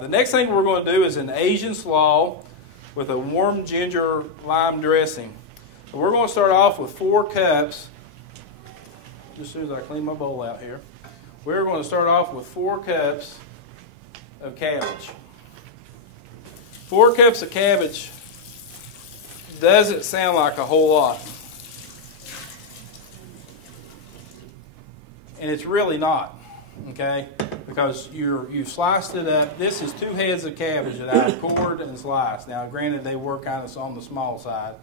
The next thing we're going to do is an Asian slaw with a warm ginger lime dressing. So we're going to start off with 4 cups. Just as soon as I clean my bowl out here. We're going to start off with 4 cups of cabbage. 4 cups of cabbage doesn't sound like a whole lot. And it's really not, okay? Because you've sliced it up. This is 2 heads of cabbage that I've cored and sliced. Now, granted, they were kind of on the small side,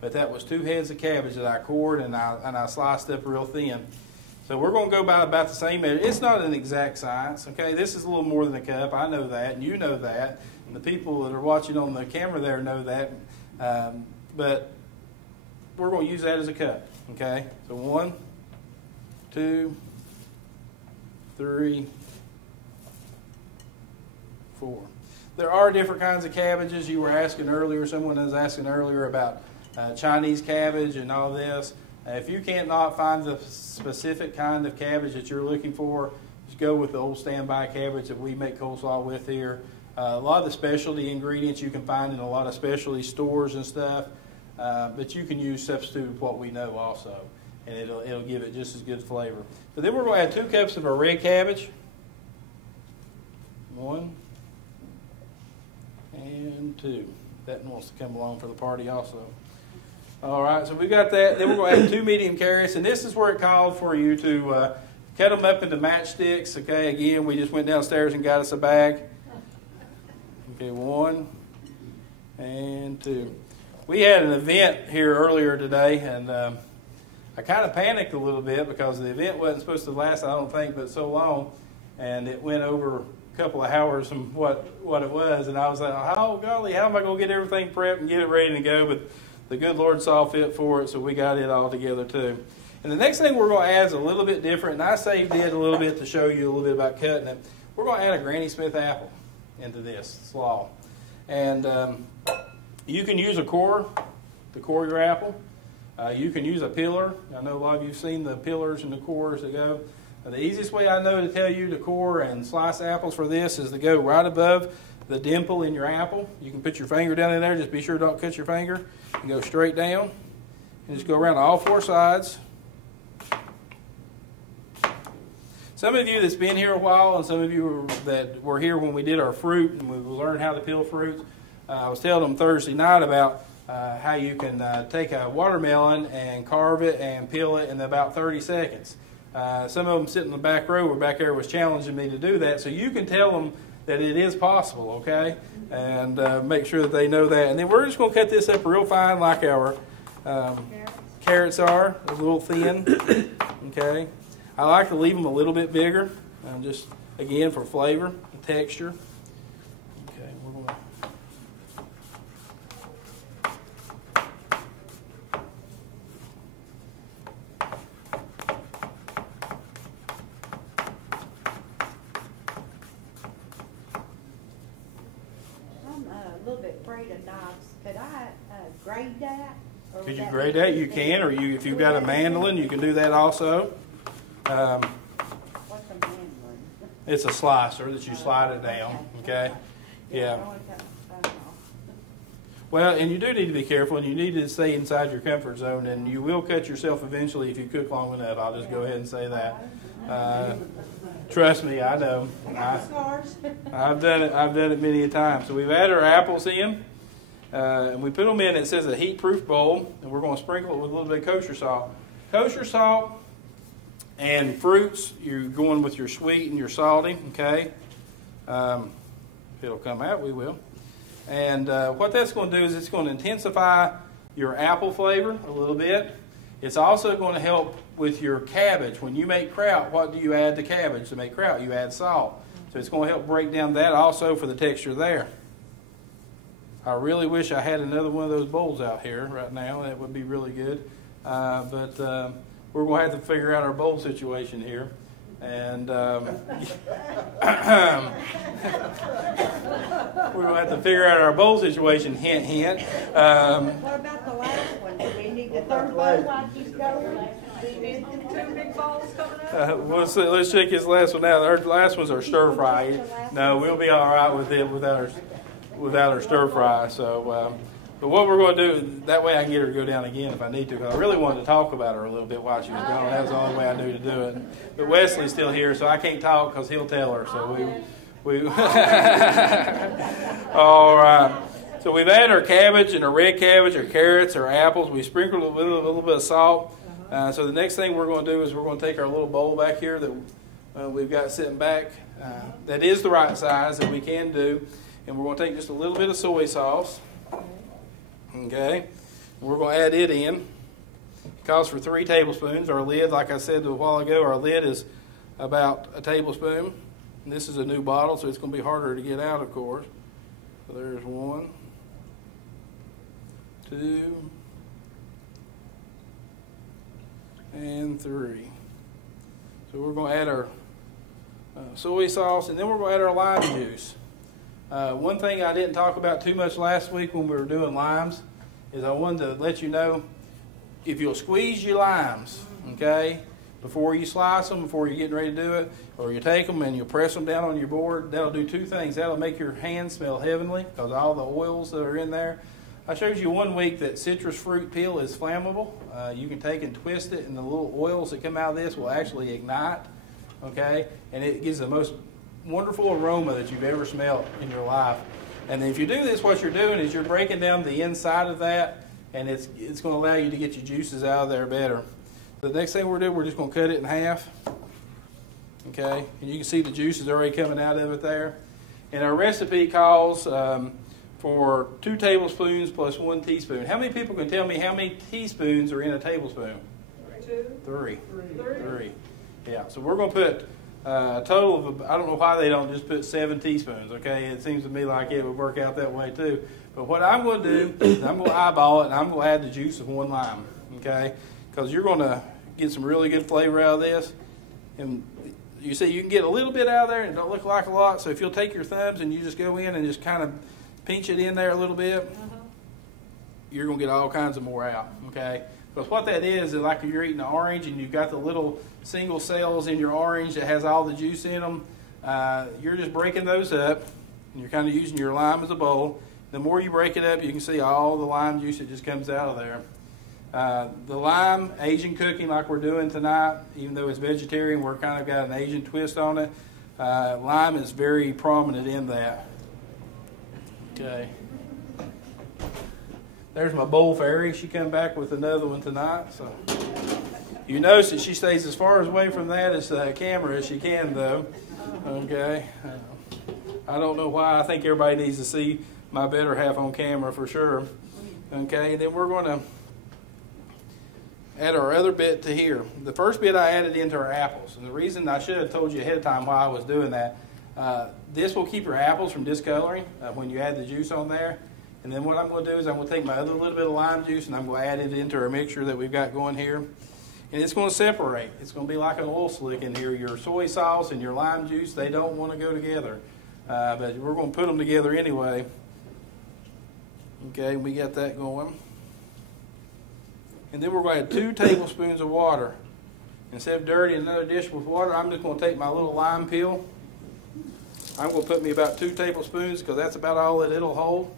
but that was 2 heads of cabbage that I cored and I sliced up real thin. So we're going to go by about the same measure. It's not an exact science, okay? This is a little more than a cup. I know that, and you know that. And the people that are watching on the camera there know that. But we're going to use that as a cup, okay? So 1, 2, 3, 4. There are different kinds of cabbages. You were asking earlier, someone was asking earlier about Chinese cabbage and all this. If you can't not find the specific kind of cabbage that you're looking for, just go with the old standby cabbage that we make coleslaw with here. A lot of the specialty ingredients you can find in a lot of specialty stores and stuff, but you can use substitute with what we know also, and it'll give it just as good flavor. So then we're going to add 2 cups of our red cabbage. 1 and 2. That wants to come along for the party also. All right, so we got that. Then we're going to add 2 medium carrots, and this is where it called for you to cut them up into matchsticks. Okay, again, we just went downstairs and got us a bag. Okay, 1 and 2. We had an event here earlier today, and I kind of panicked a little bit because the event wasn't supposed to last, I don't think, but so long, and it went over a couple of hours from what it was, and I was like, oh, golly, how am I going to get everything prepped and get it ready to go? But the good Lord saw fit for it, so we got it all together too. And the next thing we're going to add is a little bit different, and I saved it a little bit to show you a little bit about cutting it. We're going to add a Granny Smith apple into this slaw. And you can use a core to core your apple. You can use a pillar. I know a lot of you have seen the pillars and the cores that go. The easiest way I know to tell you to core and slice apples for this is to go right above the dimple in your apple. You can put your finger down in there. Just be sure don't cut your finger. You go straight down and just go around all 4 sides. Some of you that's been here a while and some of you that were here when we did our fruit and we learned how to peel fruits, I was telling them Thursday night about how you can take a watermelon and carve it and peel it in about 30 seconds. Some of them sitting in the back row were back there was challenging me to do that, so you can tell them that it is possible, okay? And make sure that they know that. And then we're just going to cut this up real fine like our carrots are, a little thin, okay? I like to leave them a little bit bigger, just, again, for flavor and texture. Okay, we're going to... A little bit afraid of knives. Could I grade that? Could you grade that? You can, or if you've got a mandolin, you can do that also. What's a mandolin? It's a slicer that you slide it down, okay? Yeah. Well, and you do need to be careful, and you need to stay inside your comfort zone, and you will cut yourself eventually if you cook long enough. I'll just go ahead and say that. Trust me, I know. I've done it. I've done it many a time. So we've added our apples in, and we put them in. It says a heat-proof bowl, and we're going to sprinkle it with a little bit of kosher salt. Kosher salt and fruits. You're going with your sweet and your salty. Okay. If it'll come out, we will. And what that's going to do is it's going to intensify your apple flavor a little bit. It's also going to help with your cabbage. When you make kraut, what do you add to cabbage to make kraut? You add salt. So it's going to help break down that also for the texture there. I really wish I had another one of those bowls out here right now. That would be really good. But we're going to have to figure out our bowl situation here. And we're going to have to figure out our bowl situation, hint, hint. What about the last one? Do we need the third bowl like he's going? Two big bowls coming up? Let's check his last one out. Our last ones are stir fry. No, we'll be all right with it without our stir fry. So, but what we're going to do, that way I can get her to go down again if I need to, because I really wanted to talk about her a little bit while she was gone. That was the only way I knew to do it. But Wesley's still here, so I can't talk because he'll tell her. So we all right. So we've added our cabbage and our red cabbage, our carrots, our apples. We sprinkled it with a little bit of salt. So the next thing we're going to do is we're going to take our little bowl back here that we've got sitting back. That is the right size that we can do. And we're going to take just a little bit of soy sauce. Okay. And we're going to add it in. It calls for 3 tablespoons. Our lid, like I said a while ago, our lid is about a tablespoon. And this is a new bottle, so it's going to be harder to get out, of course. So there's 1, 2, and 3. So we're going to add our soy sauce, and then we're going to add our lime juice. One thing I didn't talk about too much last week when we were doing limes is I wanted to let you know, if you'll squeeze your limes, okay, before you slice them, before you're getting ready to do it, or you take them and you press them down on your board, that'll do 2 things. That'll make your hands smell heavenly because all the oils that are in there. I showed you one week that citrus fruit peel is flammable. You can take and twist it, and the little oils that come out of this will actually ignite, okay, and it gives the most wonderful aroma that you've ever smelled in your life. And if you do this, what you're doing is you're breaking down the inside of that, and it's going to allow you to get your juices out of there better. The next thing we're doing, we're just going to cut it in half. Okay, and you can see the juices already coming out of it there. And our recipe calls for 2 tablespoons plus 1 teaspoon. How many people can tell me how many teaspoons are in a tablespoon? 2. 3. 3. Yeah, so we're going to put a total of, I don't know why they don't just put 7 teaspoons, okay? It seems to me like it would work out that way too. But what I'm going to do is I'm going to eyeball it, and I'm going to add the juice of 1 lime, okay? Because you're going to get some really good flavor out of this. And you see, you can get a little bit out of there, and it don't look like a lot. So if you'll take your thumbs and you just go in and just kind of pinch it in there a little bit, you're going to get all kinds of more out, okay? Because what that is like if you're eating an orange and you've got the little single cells in your orange that has all the juice in them, you're just breaking those up, and you're kind of using your lime as a bowl. The more you break it up, you can see all the lime juice that just comes out of there. The lime, Asian cooking like we're doing tonight, even though it's vegetarian, we're kind of got an Asian twist on it. Lime is very prominent in that. Okay. There's my bowl fairy. She come back with another one tonight. So you notice that she stays as far away from that as the camera as she can, though. Okay. I don't know why. I think everybody needs to see my better half on camera for sure. Okay. And then we're going to add our other bit to here. The first bit I added into our apples. And the reason I should have told you ahead of time why I was doing that, this will keep your apples from discoloring when you add the juice on there. And then what I'm going to do is I'm going to take my other little bit of lime juice and I'm going to add it into our mixture that we've got going here. And it's going to separate. It's going to be like an oil slick in here. Your soy sauce and your lime juice, they don't want to go together. But we're going to put them together anyway. Okay, we got that going. And then we're going to add 2 tablespoons of water. Instead of dirtying another dish with water, I'm just going to take my little lime peel. I'm going to put me about 2 tablespoons because that's about all that it'll hold.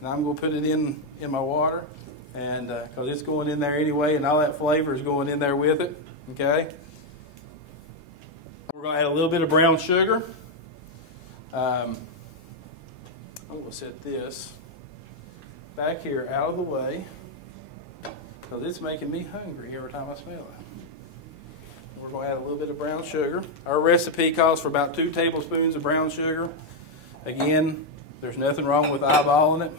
And I'm going to put it in my water, and because it's going in there anyway, and all that flavor is going in there with it. Okay. We're going to add a little bit of brown sugar. I'm going to set this back here out of the way because it's making me hungry every time I smell it. We're going to add a little bit of brown sugar. Our recipe calls for about 2 tablespoons of brown sugar. Again, there's nothing wrong with eyeballing it.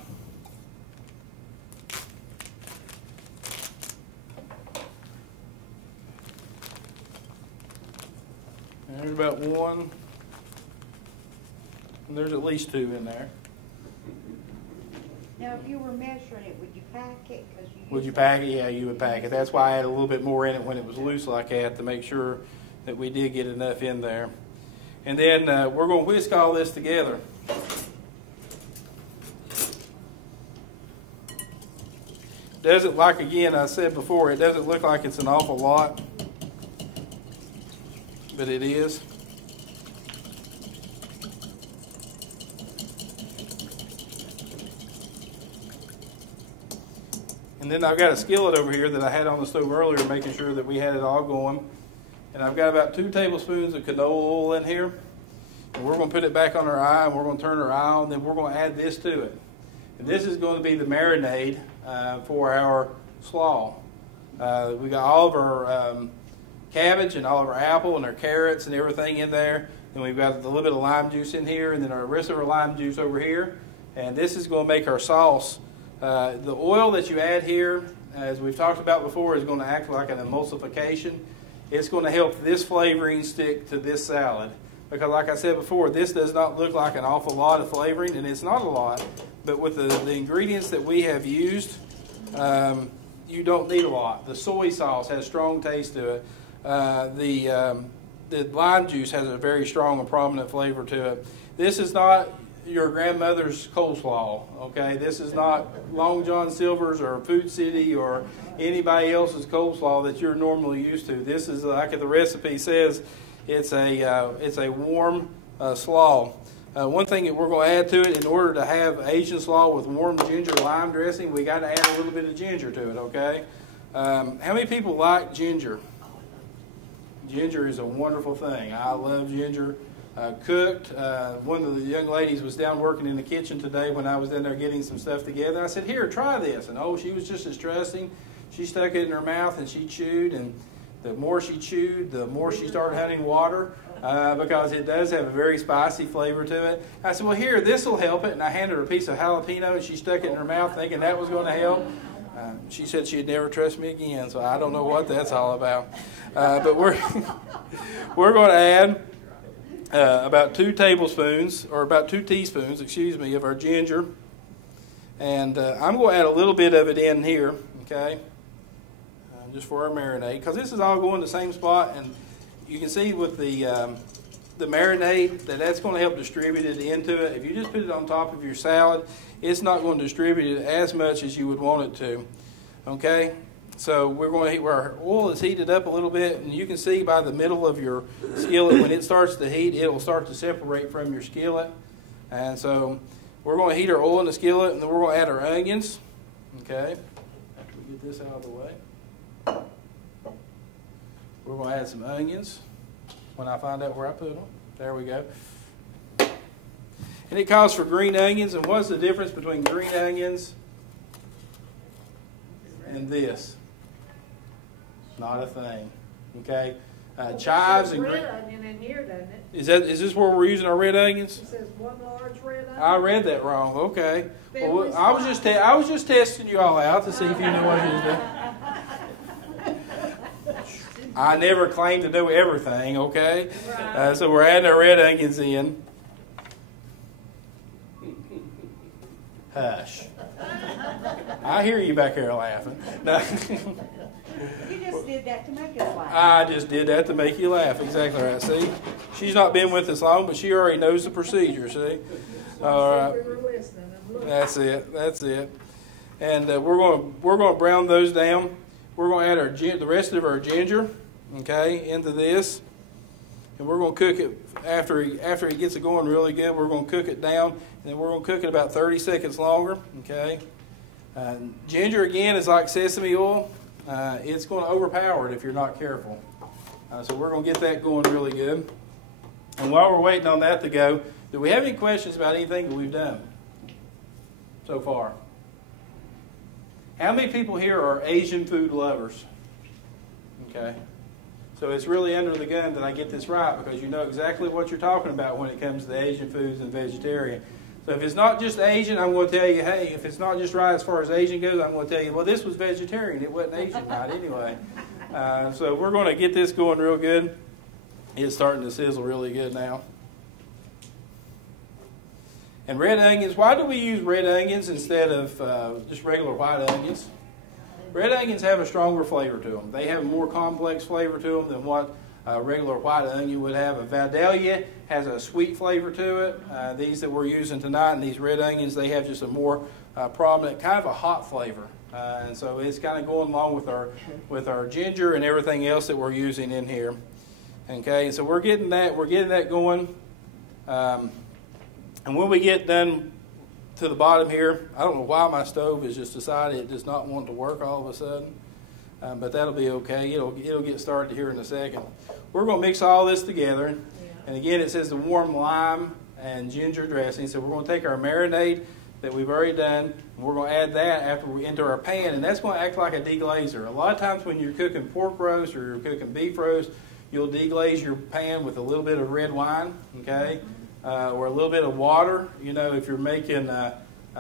There's about 1. And there's at least 2 in there. Now, if you were measuring it, would you pack it? Would you pack it? Yeah, you would pack it. That's why I had a little bit more in it when it was loose like that to make sure that we did get enough in there. And then we're going to whisk all this together. Doesn't, like again, I said before, it doesn't look like it's an awful lot, but it is. And then I've got a skillet over here that I had on the stove earlier, making sure that we had it all going. And I've got about 2 tablespoons of canola oil in here. And we're going to put it back on our eye, and we're going to turn our eye on, and then we're going to add this to it. And this is going to be the marinade for our slaw. We got all of our cabbage and all of our apple and our carrots and everything in there. And we've got a little bit of lime juice in here, and then our rest of our lime juice over here. And this is going to make our sauce. The oil that you add here, as we've talked about before, is going to act like an emulsification. It's going to help this flavoring stick to this salad. Because like I said before, this does not look like an awful lot of flavoring, and it's not a lot. But with the ingredients that we have used, you don't need a lot. The soy sauce has strong taste to it. The lime juice has a very strong and prominent flavor to it. This is not your grandmother's coleslaw, okay? This is not Long John Silver's or Food City or anybody else's coleslaw that you're normally used to. This is, like the recipe says, it's a warm slaw. One thing that we're going to add to it, in order to have Asian slaw with warm ginger lime dressing, we got to add a little bit of ginger to it, okay? How many people like ginger? Ginger is a wonderful thing. I love ginger. Cooked. One of the young ladies was down working in the kitchen today when I was in there getting some stuff together. I said, here, try this. And oh, she was just as trusting. She stuck it in her mouth and she chewed. And the more she chewed, the more she started having water because it does have a very spicy flavor to it. I said, well, here, this will help it. And I handed her a piece of jalapeno and she stuck it in her mouth thinking that was going to help. She said she'd never trust me again, so I don't know what that's all about. But we're going to add about 2 tablespoons, or about 2 teaspoons, excuse me, of our ginger. And I'm going to add a little bit of it in here, okay, just for our marinade, because this is all going to the same spot. And you can see with the marinade that's going to help distribute it into it. If you just put it on top of your salad, it's not going to distribute it as much as you would want it to, okay? So we're going to heat where our oil is heated up a little bit, and you can see by the middle of your skillet, when it starts to heat, it will start to separate from your skillet. And so we're going to heat our oil in the skillet, and then we're going to add our onions, okay? After we get this out of the way, we're going to add some onions when I find out where I put them. There we go. And it calls for green onions, and what's the difference between green onions and this? Not a thing. Okay, chives and green. Red onion in here, doesn't it? Is this where we're using our red onions? It says 1 large red onion. I read that wrong. Okay. Well, I was just testing you all out to see if you knew what you was doing. I never claim to know everything. Okay, Right. so we're adding our red onions in. Hush. I hear you back here laughing. No. You just did that to make us laugh. I just did that to make you laugh. Exactly right. See? She's not been with us long, but she already knows the procedure, see? All right. We were listening and looking. That's it. That's it. And we're going to brown those down. We're going to add the rest of our ginger, okay, into this. And we're going to cook it after it gets it going really good. We're going to cook it down, and then we're going to cook it about 30 seconds longer. Okay. Ginger again is like sesame oil. It's going to overpower it if you're not careful. So we're going to get that going really good. And while we're waiting on that to go, do we have any questions about anything that we've done so far? How many people here are Asian food lovers? Okay. So it's really under the gun that I get this right, because you know exactly what you're talking about when it comes to Asian foods and vegetarian. So if it's not just Asian, I'm going to tell you, hey, if it's not just right as far as Asian goes, I'm going to tell you, well, this was vegetarian. It wasn't Asian right anyway. So we're going to get this going real good. It's starting to sizzle really good now. And red onions, why do we use red onions instead of just regular white onions? Red onions have a stronger flavor to them. They have a more complex flavor to them than what a regular white onion would have. A Vidalia has a sweet flavor to it. These that we're using tonight and these red onions, they have just a more prominent, kind of a hot flavor. And so it's kind of going along with our ginger and everything else that we're using in here. Okay, so we're getting that going. And when we get done to the bottom here, I don't know why my stove has just decided it does not want to work all of a sudden, but that'll be okay. It'll get started here in a second. We're going to mix all this together, and again, it says the warm lime and ginger dressing. So we're going to take our marinade that we've already done, and we're going to add that after we into our pan, and that's going to act like a deglazer. A lot of times when you're cooking pork roast or you're cooking beef roast, you'll deglaze your pan with a little bit of red wine, okay, or a little bit of water. You know, if you're making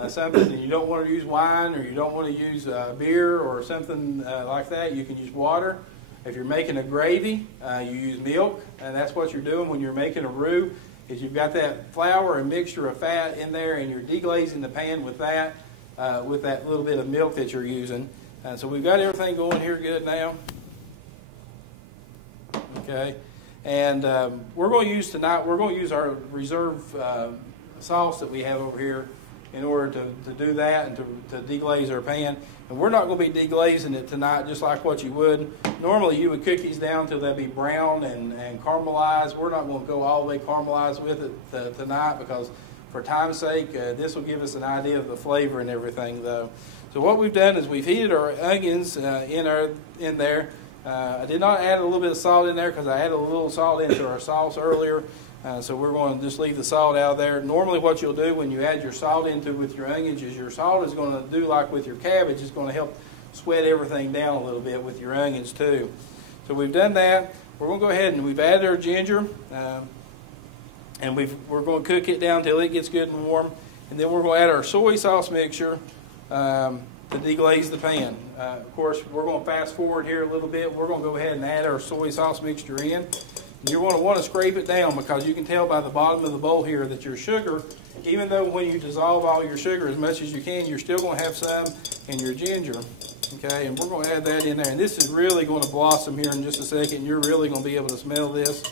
something and you don't want to use wine or you don't want to use beer or something like that, you can use water. If you're making a gravy, you use milk, and that's what you're doing when you're making a roux. Is you've got that flour and mixture of fat in there, and you're deglazing the pan with that little bit of milk that you're using. So we've got everything going here good now. Okay, and we're going to use our reserve sauce that we have over here in order to do that and to deglaze our pan. And we're not going to be deglazing it tonight just like what you would. Normally you would cook these down till they'll be brown and caramelized. We're not going to go all the way caramelized with it tonight because for time's sake, this will give us an idea of the flavor and everything though. So what we've done is we've heated our onions in there. I did not add a little bit of salt in there because I added a little salt into our sauce earlier. So we're going to just leave the salt out there. Normally what you'll do when you add your salt into with your onions is your salt is going to do like with your cabbage. It's going to help sweat everything down a little bit with your onions too. So we've done that. We're going to go ahead and we've added our ginger. And we're going to cook it down until it gets good and warm. And then we're going to add our soy sauce mixture to deglaze the pan. Of course, we're going to fast forward here a little bit. We're going to go ahead and add our soy sauce mixture in. You're going to want to scrape it down because you can tell by the bottom of the bowl here that your sugar, even though when you dissolve all your sugar as much as you can, you're still going to have some in your ginger. Okay, and we're going to add that in there. And this is really going to blossom here in just a second. You're really going to be able to smell this.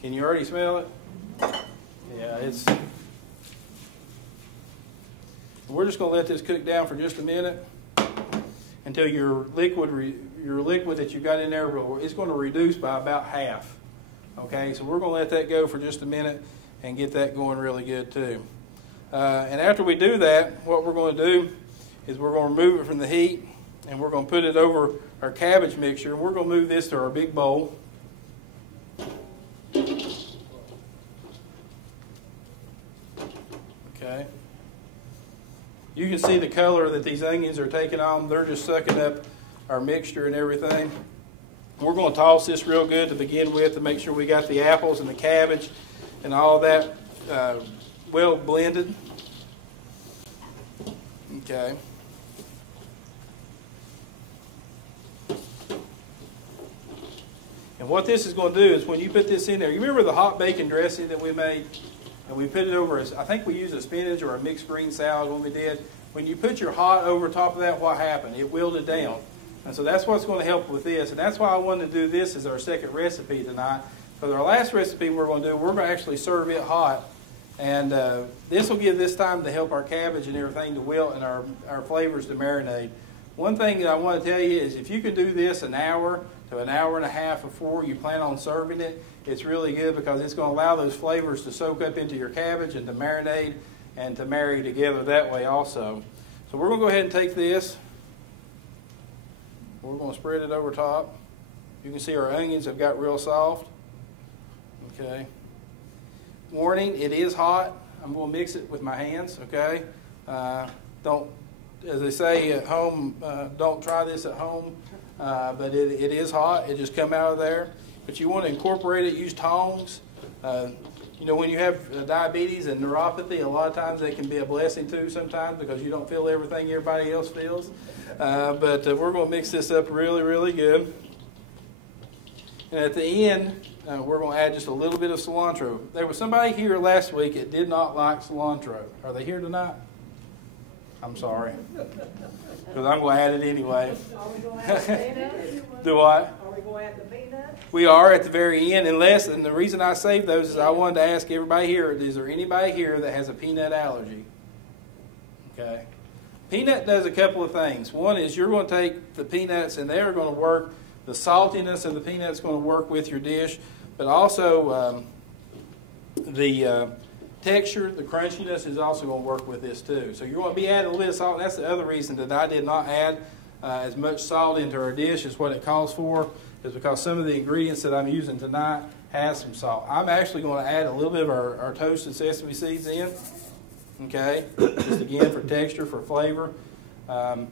Can you already smell it? Yeah, it's... We're just going to let this cook down for just a minute until your liquid that you've got in there is going to reduce by about half. Okay, so we're going to let that go for just a minute and get that going really good too. And after we do that, what we're going to do is we're going to remove it from the heat and we're going to put it over our cabbage mixture. We're going to move this to our big bowl. Okay. You can see the color that these onions are taking on. They're just sucking up our mixture and everything. We're going to toss this real good to begin with to make sure we got the apples and the cabbage and all that well blended. Okay. And what this is going to do is when you put this in there, you remember the hot bacon dressing that we made? And we put it over, I think we used a spinach or a mixed green salad when we did. When you put your hot over top of that, what happened? It wilted down. And so that's what's going to help with this. And that's why I wanted to do this as our second recipe tonight. Because our last recipe we're going to do, we're going to actually serve it hot. And this will give this time to help our cabbage and everything to wilt and our flavors to marinate. One thing that I want to tell you is if you could do this an hour to an hour and a half before you plan on serving it, it's really good because it's going to allow those flavors to soak up into your cabbage and to marinate and to marry together that way also. So we're going to go ahead and take this. We're going to spread it over top. You can see our onions have got real soft. Okay. Warning, it is hot. I'm going to mix it with my hands, okay? Don't, as they say at home, don't try this at home, but it is hot. It just come out of there. But you want to incorporate it, use tongs. You know, when you have diabetes and neuropathy, a lot of times they can be a blessing too sometimes because you don't feel everything everybody else feels. But we're going to mix this up really, really good. And at the end, we're going to add just a little bit of cilantro. There was somebody here last week that did not like cilantro. Are they here tonight? I'm sorry. Because I'm going to add it anyway. Are we going to add the peanuts? Do what? Are we going to add the peanuts? We are at the very end, and the reason I saved those is I wanted to ask everybody here, is there anybody here that has a peanut allergy? Okay. Peanut does a couple of things. One is you're going to take the peanuts and they're going to work, the saltiness of the peanuts is going to work with your dish, but also the texture, the crunchiness is also going to work with this too. So you're going to be adding a little bit of salt. That's the other reason that I did not add as much salt into our dish as what it calls for, is because some of the ingredients that I'm using tonight has some salt. I'm actually going to add a little bit of our toasted sesame seeds in. Okay, just again for texture, for flavor. And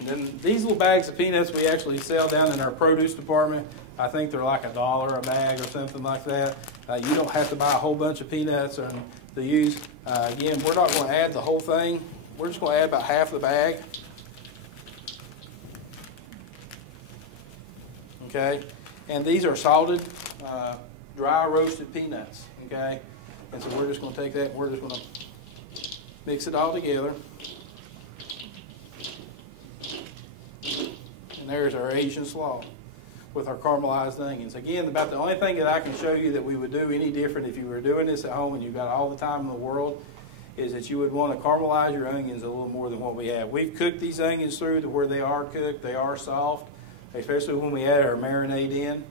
then these little bags of peanuts we actually sell down in our produce department. I think they're like $1 a bag or something like that. You don't have to buy a whole bunch of peanuts to use. Again, we're not going to add the whole thing. We're just going to add about half the bag. Okay, and these are salted, dry roasted peanuts. Okay, and so we're just going to take that and we're just going to mix it all together. And there's our Asian slaw with our caramelized onions. Again, about the only thing that I can show you that we would do any different if you were doing this at home and you've got all the time in the world is that you would want to caramelize your onions a little more than what we have. We've cooked these onions through to where they are cooked, they are soft, especially when we add our marinade in.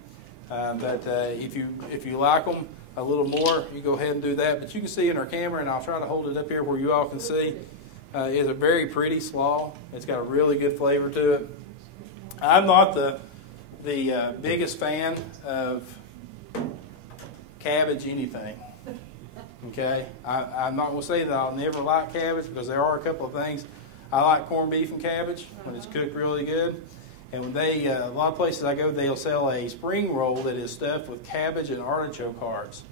But if you like them a little more, you go ahead and do that. But you can see in our camera, and I'll try to hold it up here where you all can see, it's a very pretty slaw. It's got a really good flavor to it. I'm not the biggest fan of cabbage anything. Okay, I'm not going to say that I'll never like cabbage because there are a couple of things. I like corned beef and cabbage when it's cooked really good. And when a lot of places I go, they'll sell a spring roll that is stuffed with cabbage and artichoke hearts.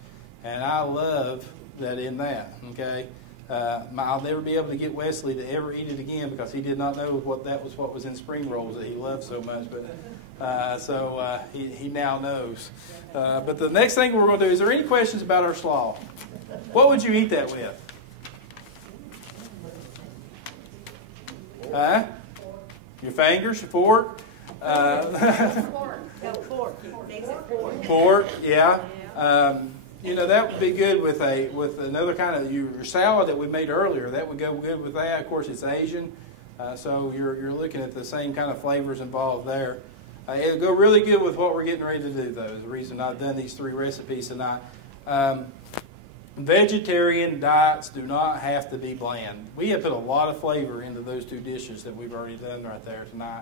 And I love that in that, okay? I'll never be able to get Wesley to ever eat it again because he did not know what was in spring rolls that he loved so much. But so he now knows. But the next thing we're going to do, is there any questions about our slaw? What would you eat that with? Your fingers, your fork? Pork, yeah. That would be good with another kind of your salad that we made earlier. That would go good with that. Of course, it's Asian, so you're looking at the same kind of flavors involved there. It'll go really good with what we're getting ready to do, though. Is the reason I've done these 3 recipes tonight. Vegetarian diets do not have to be bland. We have put a lot of flavor into those 2 dishes that we've already done right there tonight.